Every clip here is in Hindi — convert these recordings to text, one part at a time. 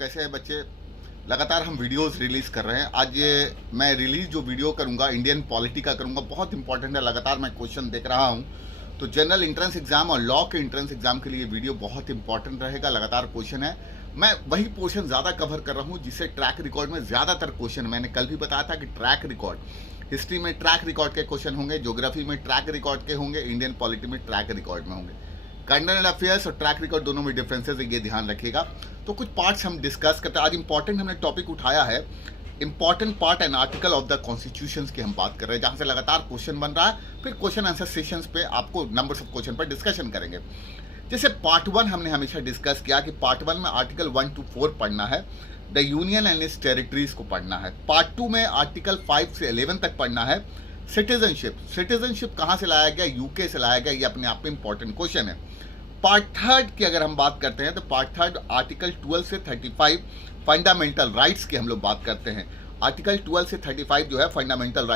कैसे हैं बच्चे? लगातार हम वीडियोस रिलीज़ कर रहे हैं। आज ये मैं रिलीज़ जो वीडियो करूंगा इंडियन पॉलिटी का करूंगा, बहुत इंपॉर्टेंट है। लगातार मैं क्वेश्चन देख रहा हूं, तो जनरल एंट्रेंस एग्जाम और लॉ के एंट्रेंस एग्जाम के लिए वीडियो बहुत इंपॉर्टेंट रहेगा। लगातार क्वेश्चन है, मैं वही पोर्शन ज़्यादा कवर कर रहा हूँ जिससे ट्रैक रिकॉर्ड में ज़्यादातर क्वेश्चन, मैंने कल भी बताया था कि ट्रैक रिकॉर्ड, हिस्ट्री में ट्रैक रिकॉर्ड के क्वेश्चन होंगे, ज्योग्राफी में ट्रैक रिकॉर्ड के होंगे, इंडियन पॉलिटी में ट्रैक रिकॉर्ड में होंगे। करंट अफेयर्स और ट्रैक रिकॉर्ड दोनों में डिफरेंसेस है, ये ध्यान रखिएगा। तो कुछ पार्ट्स हम डिस्कस करते हैं। आज इंपॉर्टेंट हमने टॉपिक उठाया है, important part and article of the constitution की हम बात कर रहे हैं, जहां से लगातार क्वेश्चन बन रहा है। फिर क्वेश्चन आंसर सेशंस पे आपको नंबर्स ऑफ क्वेश्चन पर डिस्कशन करेंगे। जैसे पार्ट 1 हमने हमेशा डिस्कस किया कि पार्ट 1 में आर्टिकल 1 to 4 पढ़ना है, the union and it's territories को पढ़ना है। पार्ट 2 में आर्टिकल 5 से 11 तक पढ़ना है। सिटीजनशिप कहाँ से लाया गया? यूके से लाया गया, ये अपने आप में इंपॉर्टेंट क्वेश्चन है। पार्ट 3 की अगर हम बात करते हैं तो पार्ट 3 आर्टिकल 12 से 35 फंडामेंटल राइट्स की हम लोग बात करते हैं। आर्टिकल 12 से 35 जो है फंडामेंटल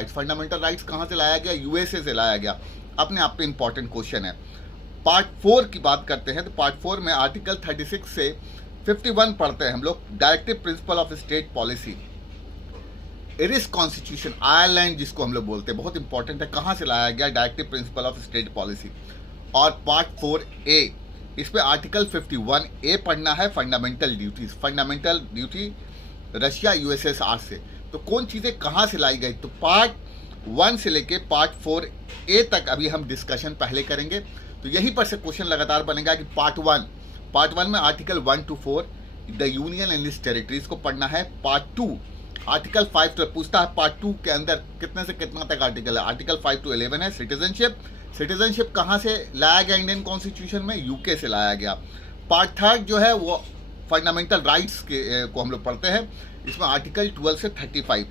राइट्स कहाँ से लाया गया? यूएसए से लाया गया, अपने आप में इंपॉर्टेंट क्वेश्चन है। पार्ट 4 की बात करते हैं तो पार्ट 4 में आर्टिकल 36 से 51 पढ़ते हैं हम लोग, directive principle of state policy. Irish constitution, Ireland जिसको हम लोग बोलते हैं, बहुत इंपॉर्टेंट है, कहाँ से लाया गया? Directive principle of state policy. और पार्ट 4A, इस पे आर्टिकल 51A पढ़ना है, फंडामेंटल ड्यूटी रशिया यूएसएसआर से। तो कौन चीज़ें कहाँ से लाई गई? तो पार्ट 1 से लेके पार्ट 4A तक अभी हम डिस्कशन पहले करेंगे। तो यहीं पर से क्वेश्चन लगातार बनेगा कि पार्ट 1 में article 1 to 4 the union and it's territories को पढ़ना है। पार्ट 2 आर्टिकल 5 तो पूछता है पार्ट 2 के अंदर कितने से कितना तक आर्टिकल है? आर्टिकल 5 to 11 है। सिटीजनशिप कहाँ से लाया गया इंडियन कॉन्स्टिट्यूशन में? यूके से लाया गया। पार्ट 3 जो है वो फंडामेंटल राइट्स के को हम लोग पढ़ते हैं, इसमें आर्टिकल 12 से 35।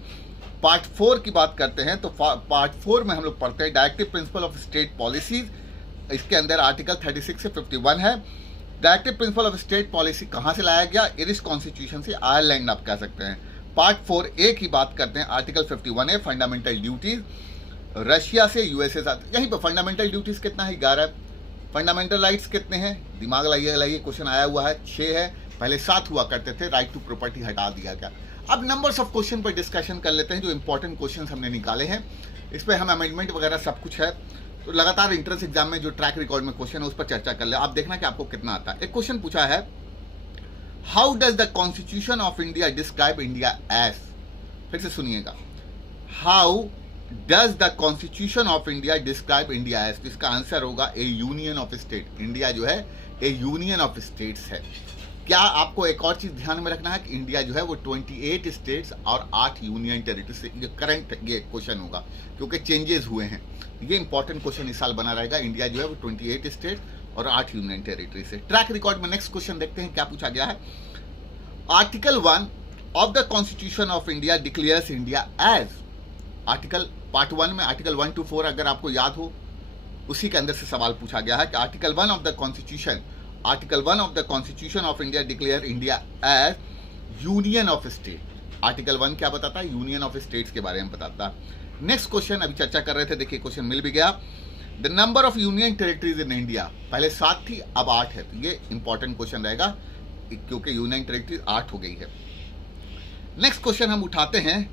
पार्ट 4 की बात करते हैं तो पार्ट 4 में हम लोग पढ़ते हैं directive principle of state policies, इसके अंदर आर्टिकल 36 से 51 है। Directive principle of state policy कहाँ से लाया गया? इरिश कॉन्स्टिट्यूशन से, आयरलैंड आप कह सकते हैं। पार्ट 4A की बात करते हैं, article 51A fundamental duties, Russia से यूएसए साथ। यहीं पर फंडामेंटल ड्यूटीज कितना है? 11। फंडामेंटल राइट्स कितने हैं? दिमाग लाइए, क्वेश्चन आया हुआ है, 6 है, पहले 7 हुआ करते थे, राइट टू प्रॉपर्टी हटा दिया गया। अब नंबर्स ऑफ क्वेश्चन पर डिस्कशन कर लेते हैं, जो इंपॉर्टेंट क्वेश्चन हमने निकाले हैं, इस पर हम अमेंडमेंट वगैरह सब कुछ है। तो लगातार एंट्रेंस एग्जाम में जो ट्रैक रिकॉर्ड में क्वेश्चन है उस पर चर्चा कर ले, आप देखना कि आपको कितना आता है। एक क्वेश्चन पूछा है, how does the constitution of India describe India as? फिर से सुनिएगा, how does the constitution of India describe India as? तो इसका आंसर होगा a union of state. India जो है ए यूनियन ऑफ स्टेट्स है। क्या आपको एक और चीज ध्यान में रखना है कि इंडिया जो है वो 28 स्टेट्स और 8 यूनियन टेरिटरी से, ये करंट ये क्वेश्चन होगा क्योंकि चेंजेस हुए हैं। ये इंपॉर्टेंट क्वेश्चन इस साल बना रहेगा, इंडिया जो है वो 28 स्टेट और 8 यूनियन टेरिटरी से। ट्रैक रिकॉर्ड में नेक्स्ट क्वेश्चन देखते हैं क्या पूछा गया है। Article 1 of the constitution of India declares India as. Article part 1 में आर्टिकल 1 to 4 अगर आपको याद हो, उसी के अंदर से सवाल पूछा गया है कि article 1 of the constitution of India declare India as union of state. Article 1 क्या बताता है? यूनियन ऑफ स्टेट्स के बारे में बताता है। नेक्स्ट क्वेश्चन अभी चर्चा कर रहे थे, देखिए क्वेश्चन मिल भी गया। The number of union territories in India, पहले 7 थी अब 8 है, तो ये इंपॉर्टेंट क्वेश्चन रहेगा क्योंकि यूनियन टेरिटरीज 8 हो गई है। नेक्स्ट क्वेश्चन हम उठाते हैं,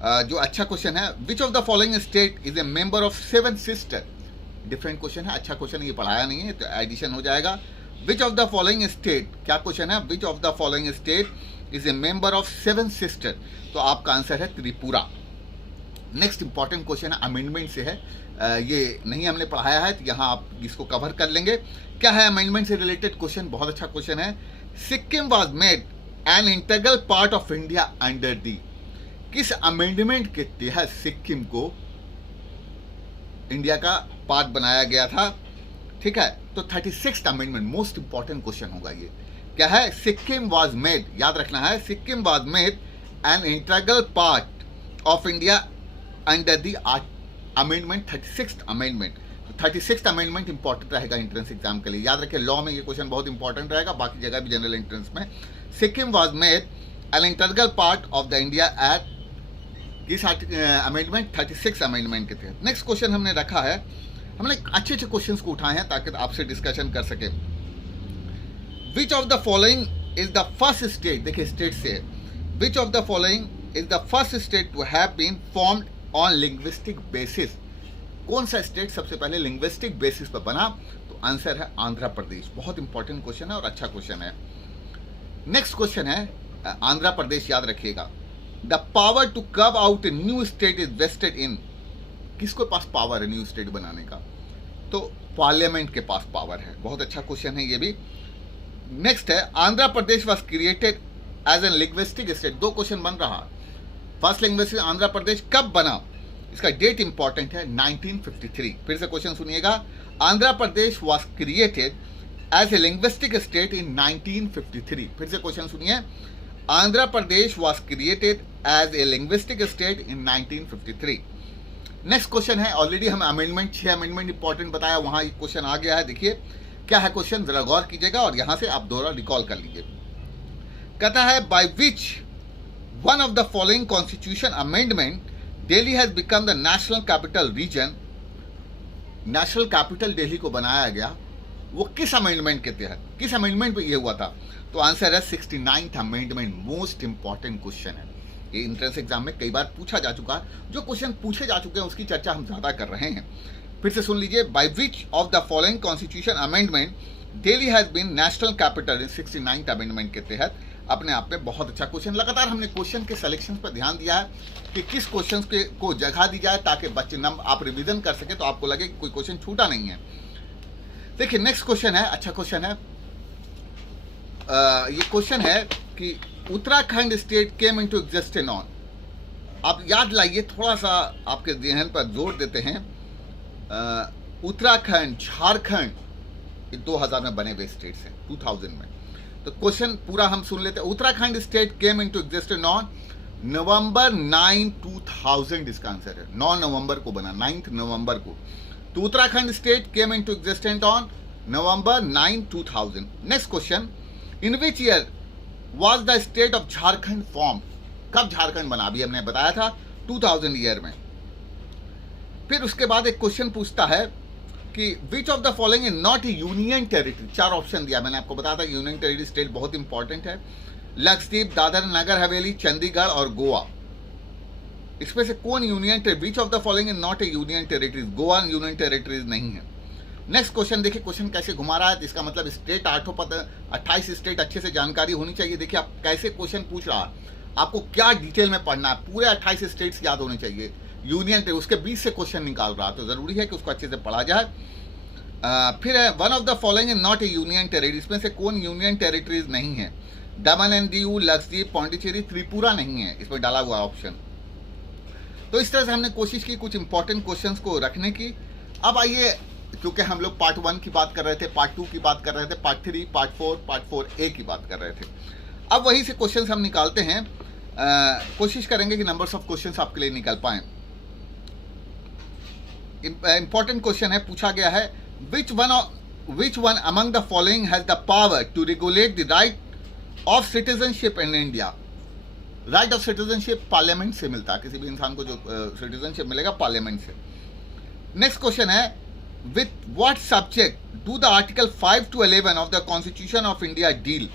जो अच्छा क्वेश्चन है, विच of the following state is a member of 7 sister? Different question है, अच्छा क्वेश्चन, ये पढ़ाया नहीं है तो एडिशन हो जाएगा। विच ऑफ द फॉलोइंग स्टेट, क्या क्वेश्चन है? विच of the following state is a member of 7 sister? तो आपका आंसर है त्रिपुरा। नेक्स्ट इंपॉर्टेंट क्वेश्चन है, अमेंडमेंट से है, ये नहीं हमने पढ़ाया है तो यहाँ आप इसको कवर कर लेंगे। क्या है अमेंडमेंट से रिलेटेड क्वेश्चन? बहुत अच्छा क्वेश्चन है। Sikkim was made an integral part of India under the. किस अमेंडमेंट के तहत सिक्किम को इंडिया का पार्ट बनाया गया था? ठीक है, तो 36th amendment, most important question होगा ये। क्या है? सिक्किम वाज मेड, याद रखना है, Sikkim was made an integral part of India under the amendment, 36th amendment. 36th amendment important रहेगा एंट्रेंस एग्जाम के लिए, याद रखिए। लॉ में ये क्वेश्चन बहुत इंपॉर्टेंट रहेगा, बाकी जगह भी जनरल एंट्रेंस में। Sikkim was made an integral part of the India at किस अमेंडमेंट? 36 अमेंडमेंट के थे। नेक्स्ट क्वेश्चन हमने रखा है, हमने अच्छे क्वेश्चंस को उठाए हैं ताकि आपसे डिस्कशन कर सके। Which of the following is the first state, देखिए स्टेट से, which of the following is the first state to have been formed on linguistic basis, कौन सा स्टेट सबसे पहले लिंग्विस्टिक बेसिस पर बना? तो आंसर है आंध्र प्रदेश। बहुत इंपॉर्टेंट क्वेश्चन है और अच्छा क्वेश्चन है। नेक्स्ट क्वेश्चन है, आंध्र प्रदेश याद रखिएगा, the power to carve out a new state is vested in, किसके पास पावर है न्यू स्टेट बनाने का? तो पार्लियामेंट के पास पावर है। बहुत अच्छा क्वेश्चन है ये भी। नेक्स्ट है, Andhra Pradesh was created as an linguistic state, दो क्वेश्चन बन रहा। फर्स्ट लिंग्विस्टिक आंध्र प्रदेश कब बना? इसका डेट इंपॉर्टेंट है 1953। फिर से क्वेश्चन सुनिएगा, Andhra Pradesh was created as a linguistic state in 1953। फिर से क्वेश्चन सुनिए, Andhra Pradesh was created as a linguistic state in 1953। Next question है, ऑलरेडी हम अमेंडमेंट 6 अमेंडमेंट इंपॉर्टेंट बताया, वहां एक क्वेश्चन आ गया है। देखिए क्या है क्वेश्चन, जरा गौर कीजिएगा और यहां से आप दोबारा रिकॉल कर लीजिए। कहता है, by which one of the following constitution amendment Delhi has become the national capital region, national capital Delhi को बनाया गया, वो किस अमेंडमेंट के तहत, किस अमेंडमेंट पे ये हुआ था? तो आंसर है 69th amendment. Most important question है ये, एंट्रेंस एग्जाम में कई बार पूछा जा चुका है। जो क्वेश्चन पूछे जा चुके हैं उसकी चर्चा हम ज्यादा कर रहे हैं। फिर से सुन लीजिए, by which of the following constitution amendment Delhi has been national capital in 69th amendment के तहत। अपने आप में बहुत अच्छा क्वेश्चन। लगातार हमने क्वेश्चन के सिलेक्शन पर ध्यान दिया है कि किस क्वेश्चन को जगह दी जाए ताकि बच्चे आप रिवीजन कर सके, तो आपको लगे कि कोई क्वेश्चन छूटा नहीं है। देखिए नेक्स्ट क्वेश्चन है, अच्छा क्वेश्चन है। ये क्वेश्चन है कि Uttarakhand state came into existence on, आप याद लाइए, थोड़ा सा आपके ध्यान पर जोर देते हैं। उत्तराखंड, झारखंड, ये 2000 में बने हुए स्टेट्स हैं, 2000 में। तो क्वेश्चन पूरा हम सुन लेते हैं। Uttarakhand state came into existence on November 9, 2000, इसका आंसर है। 9 नवंबर को बना, 9 नवंबर को। तो Uttarakhand state came into existence on November 9, 2000। Next question, in which year was the state of Jharkhand form, कब झारखंड बना? अभी हमने बताया था 2000 ईयर में। फिर उसके बाद एक क्वेश्चन पूछता है कि विच of the following is not A union territory, 4 option दिया। मैंने आपको बताया था यूनियन टेरिटरी स्टेट बहुत इंपॉर्टेंट है। लक्षद्वीप, दादर नगर हवेली, चंडीगढ़ और गोवा। इसमें से कौन union territory, which of the following is not A union territories? Goa union territories नहीं है। नेक्स्ट क्वेश्चन देखिए, क्वेश्चन कैसे घुमा रहा है, इसका मतलब स्टेट 28 स्टेट अच्छे से जानकारी होनी चाहिए। देखिए आप कैसे क्वेश्चन पूछ रहा है, आपको क्या डिटेल में पढ़ना है, पूरे 28 स्टेट्स याद होने चाहिए। यूनियन उसके बीच से क्वेश्चन निकाल रहा है, तो जरूरी है कि उसको अच्छे से पढ़ा जाए। फिर है, one of the following is not A union territory, इसमें से कौन यूनियन टेरिटरीज नहीं है? दमन एंड दीव, लक्षद्वीप, पांडिचेरी, त्रिपुरा नहीं है इसमें डाला हुआ ऑप्शन। तो इस तरह से हमने कोशिश की कुछ इंपॉर्टेंट क्वेश्चंस को रखने की। अब आइए, क्योंकि हम लोग पार्ट 1 की बात कर रहे थे, पार्ट 2 की बात कर रहे थे, पार्ट 3, पार्ट 4A की बात कर रहे थे। अब वहीं से क्वेश्चंस हम निकालते हैं। कोशिश करेंगे कि नंबर्स ऑफ क्वेश्चंस आपके लिए निकल पाएं। इंपॉर्टेंट क्वेश्चन है, पूछा गया है, which one among the following has the power to regulate the right of citizenship in India? Right of citizenship parliament से मिलता है, किसी भी इंसान को जो सिटीजनशिप मिलेगा पार्लियामेंट से। नेक्स्ट क्वेश्चन है, with what subject do the article 5 to 11 of the constitution of India deal?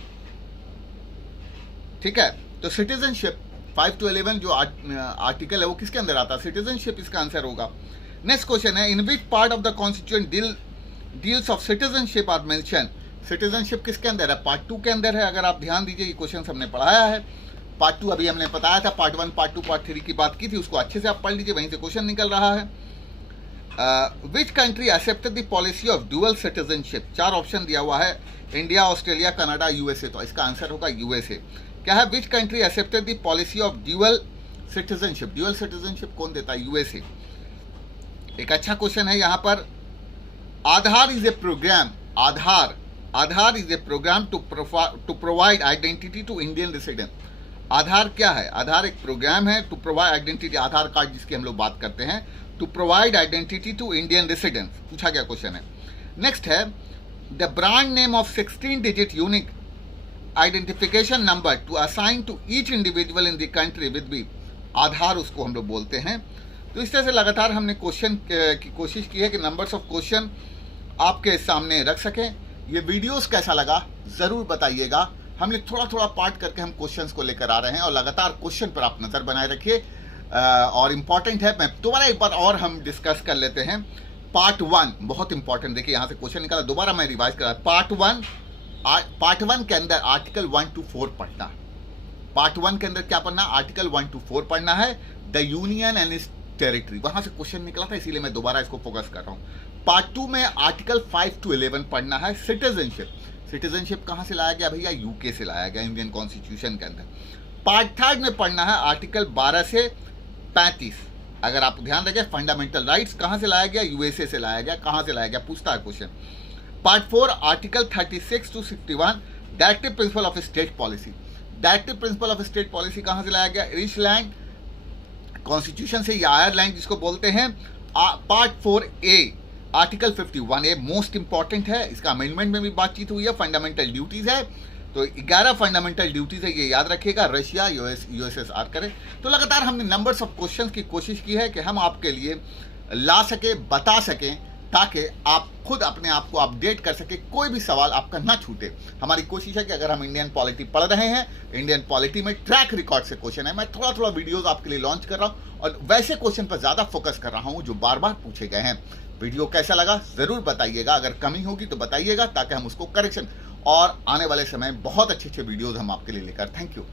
ठीक है, तो सिटीजनशिप 5 to 11 जो आर्टिकल है वो किसके अंदर आता है? सिटीजनशिप इसका आंसर होगा। नेक्स्ट क्वेश्चन है, in which part of the constitution deals of citizenship are mention? Citizenship किसके अंदर है? पार्ट 2 के अंदर है। अगर आप ध्यान दीजिए, ये क्वेश्चन हमने पढ़ाया है। पार्ट 2 अभी हमने बताया था, पार्ट 1, पार्ट 2, पार्ट 3 की बात की थी, उसको अच्छे से आप पढ़ लीजिए, वहीं से क्वेश्चन निकल रहा है। Which country accepted the policy of dual citizenship? 4 option दिया हुआ है, इंडिया, ऑस्ट्रेलिया, कनाडा, यूएसए। तो इसका आंसर होगा यूएसए। क्या है? Which country accepted the policy of dual citizenship? Dual citizenship कौन देता है? यूएसए। एक अच्छा क्वेश्चन है यहाँ पर, Aadhaar is a programme, Aadhaar is a programme to provide identity to Indian resident. Aadhaar क्या है? आधार एक प्रोग्राम है to provide identity, Aadhaar card जिसकी हम लोग बात करते हैं, to provide identity to Indian residents, पूछा गया क्वेश्चन है। नेक्स्ट है, the brand name of 16 digit unique identification number to assign to each individual in the country with B, Aadhaar उसको हम लोग बोलते हैं। तो इस तरह से लगातार हमने क्वेश्चन की कोशिश की है कि नंबर्स ऑफ क्वेश्चन आपके सामने रख सकें। ये वीडियोस कैसा लगा ज़रूर बताइएगा। हमने थोड़ा थोड़ा पार्ट करके हम क्वेश्चंस को लेकर आ रहे हैं और लगातार क्वेश्चन पर आप नज़र बनाए रखिए। और इम्पॉर्टेंट है, मैं दोबारा एक बार और हम डिस्कस कर लेते हैं। पार्ट 1 बहुत इंपॉर्टेंट, देखिए यहाँ से क्वेश्चन निकाला, दोबारा मैं रिवाइज कर रहा हूँ। पार्ट 1 के अंदर आर्टिकल 1 to 4 पढ़ना। पार्ट 1 के अंदर क्या पढ़ना? आर्टिकल 1 to 4 पढ़ना है, the union and it's territory, वहां से क्वेश्चन निकला था, इसीलिए मैं दोबारा इसको फोकस कर रहा हूं। पार्ट 2 में आर्टिकल 5 to 11 पढ़ना है, सिटीजनशिप। सिटीजनशिप कहां से लाया गया भैया? यूके से लाया गया, इंडियन कॉन्स्टिट्यूशन के अंदर। पार्ट 3 में पढ़ना है आर्टिकल 12 से 35। अगर आप ध्यान रखें, फंडामेंटल राइट्स कहां से लाया गया? यूएसए से लाया गया। कहां से लाया गया पूछता है question. Part 4 article 36 to 61, directive principle of state policy. Directive principle of state policy कहां से लाया गया? आयरलैंड कॉन्स्टिट्यूशन से, या आयरलैंड जिसको बोलते हैं। Part 4A article 51A most important है, इसका अमेंडमेंट में भी बातचीत हुई है। फंडामेंटल ड्यूटीज है, तो 11 फंडामेंटल ड्यूटीज है, ये याद रखिएगा। रशिया यूएसएसआर करे। तो लगातार हमने नंबर्स ऑफ क्वेश्चंस की कोशिश की है कि हम आपके लिए ला सके, बता सकें, ताकि आप खुद अपने आप को अपडेट कर सके, कोई भी सवाल आपका ना छूटे। हमारी कोशिश है कि अगर हम इंडियन पॉलिटी पढ़ रहे हैं, इंडियन पॉलिटी में ट्रैक रिकॉर्ड से क्वेश्चन है, मैं थोड़ा थोड़ा वीडियोस आपके लिए लॉन्च कर रहा हूं और वैसे क्वेश्चन पर ज्यादा फोकस कर रहा हूं जो बार बार पूछे गए हैं। वीडियो कैसा लगा जरूर बताइएगा, अगर कमी होगी तो बताइएगा, ताकि हम उसको करेक्शन, और आने वाले समय बहुत अच्छे अच्छे वीडियोज हम आपके लिए लेकर। Thank you.